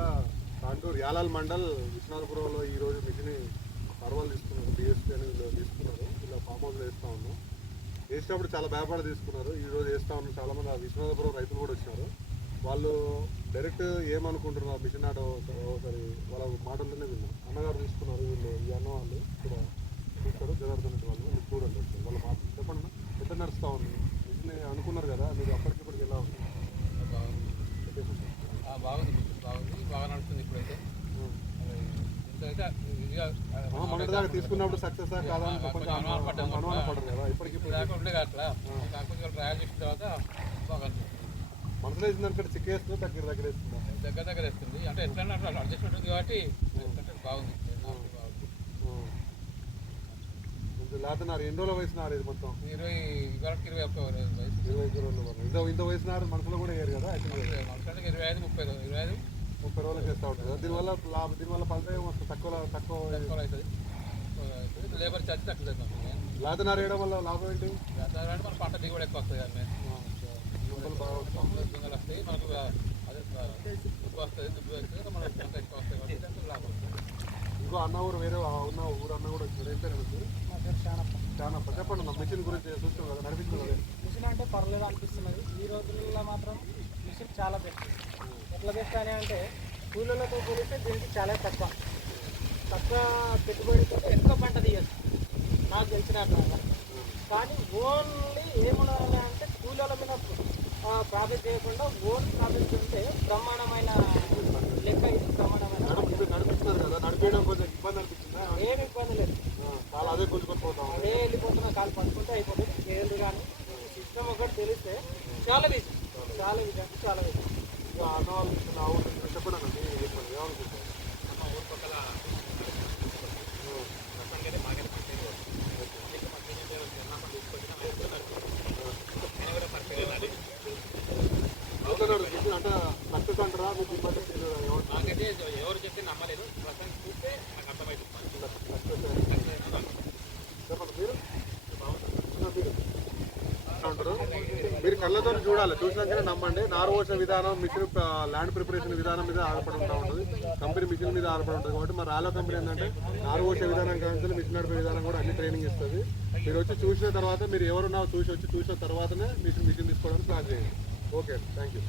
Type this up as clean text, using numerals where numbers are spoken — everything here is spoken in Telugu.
జిల్లా తాండూరు యాలాల్ మండల్ విశ్వనాథపురంలో ఈరోజు మిషన్ పర్వాలు తీసుకున్నారు. డిఎస్పీ అని వీళ్ళు తీసుకున్నారు. ఇలా ఫామ్ హౌస్లో వేస్తూ ఉన్నాం. వేసినప్పుడు చాలా భయపడి తీసుకున్నారు. ఈరోజు వేస్తూ ఉన్నాం. చాలామంది విశ్వనాథపురం రైతులు కూడా వచ్చినారు. వాళ్ళు డైరెక్ట్ ఏమనుకుంటున్నారు మిషన్ నాట ఒకసారి వాళ్ళ మాటల్లోనే విన్నాం. అన్నగారు తీసుకున్నారు. వీళ్ళు ఈ అన్న వాళ్ళు ఇక్కడ చూస్తారు జనార్దన్ వాళ్ళు మీరు చూడండి వాళ్ళ మాట చెప్పండి. ఎట్లా నడుస్తూ ఉంది మిషన్ అనుకున్నారు కదా మీరు అప్పటికిప్పటికి ఎలా ఉంది? బాగా నడుస్తుంది ఇప్పుడైతే. మొన్నటిదాకా తీసుకున్నప్పుడు సక్సెస్ కాదని కొంచెం అనుమాన పడరు కదా ఇప్పటికిప్పుడు ఉండే అట్లా కాకపోతే ట్రయల్ చేసిన తర్వాత బాగా మనసులో వేసిందనుకుంటే చిక్క వేస్తుందో దగ్గర దగ్గర వేస్తుంది. అంటే ఎట్లా అట్లా అడ్జస్ట్మెంట్ ఉంది కాబట్టి బాగుంది. లేతన్నారు ఎన్ని రోజులు వేసినారు ఇది మొత్తం? 21 రోజులు ఇంత వేసినారు. మనసులో కూడా వేయరు కదా 25 30 రోజులు చేస్తూ ఉంటుంది కదా. దీనివల్ల ఫలితం ఏమొస్తుంది? తక్కువ అవుతుంది. లేబర్ ఛార్జ్ తక్కువ అవుతుంది. లేతనారు వేయడం వల్ల లాభం ఏంటి? అంటే మన పంట దిగుబడి ఎక్కువ వస్తుంది కదా. బాగా దుంగలు వస్తాయి మనకు. అదే దుబ్బు వస్తుంది. దుబ్బు వస్తుంది మనకు పంట ఎక్కువ వస్తాయి కాబట్టి లాభం. ఇంకో అన్న ఊరు వేరే ఉన్న ఊరు అన్న కూడా వచ్చింది. ఏం పేరు? చానప్ప. చెప్పండి నా మిషన్ గురించి చూస్తాం కదా నడిపించుకున్నది. మిషన్ అంటే పర్లేదు అనిపిస్తున్నది. ఈ రోజుల్లో మాత్రం మిషన్ చాలా బెస్ట్. ఎట్లా బెస్ట్ అని అంటే కూలీలతో పోలిస్తే దీనికి చాలా తక్కువ పెట్టుబడితో ఎక్కువ పంట తీయచ్చు నాకు తెలిసిన. కానీ ఓన్లీ ఏముండాలి అంటే కూలీల మీద ప్రాఫిట్ చేయకుండా ఓన్ ప్రాఫిట్ ఉంటే బ్రహ్మాండమైన లెక్క. ఇది బ్రహ్మాండమైన నడిపిస్తున్నారు కదా. నడిపేయడం కొంచెం ఇబ్బంది అనిపించిందా? ఏమి ఇబ్బంది లేదు. చాలా అదే గుంజుకొని అదే వెళ్ళిపోతున్నా కాలు పట్టుకుంటే అయిపోతుంది. ఏది కానీ సిస్టమ్ ఒకటి తెలిస్తే చాలా ఈజీ అంటే చాలా ఈజీ. అన్న వాళ్ళు నా ఊరు చెప్పండి చెప్పండి ఏమనుకుంటారు? మా ఊరు పక్కల అంటే సక్సెస్ అంటారా మీకు ఇబ్బంది? నాకైతే ఎవరు చెప్తే నమ్మలేదు. ప్రస్తుతం చూస్తే నాకు అర్థమవుతుంది. చెప్పండి మీరు కళ్ళతో చూడాలి. చూసినాకనే నమ్మండి. నారు పోసే విధానం మిషన్ ల్యాండ్ ప్రిపరేషన్ విధానం మీద ఆధారపడి ఉంటుంది. కంపెనీ మిషన్ మీద ఆధారపడి ఉంటుంది కాబట్టి మరి రాలో కంపెనీ ఏంటంటే నారు పోసే విధానం కానీ మిషన్ నడిపే విధానం కూడా అన్ని ట్రైనింగ్ ఇస్తుంది. మీరు వచ్చి చూసిన తర్వాత మీరు ఎవరున్నా చూసిన తర్వాతనే మిషన్ తీసుకోవడానికి ప్లాన్ చేయండి. Okay, thank you.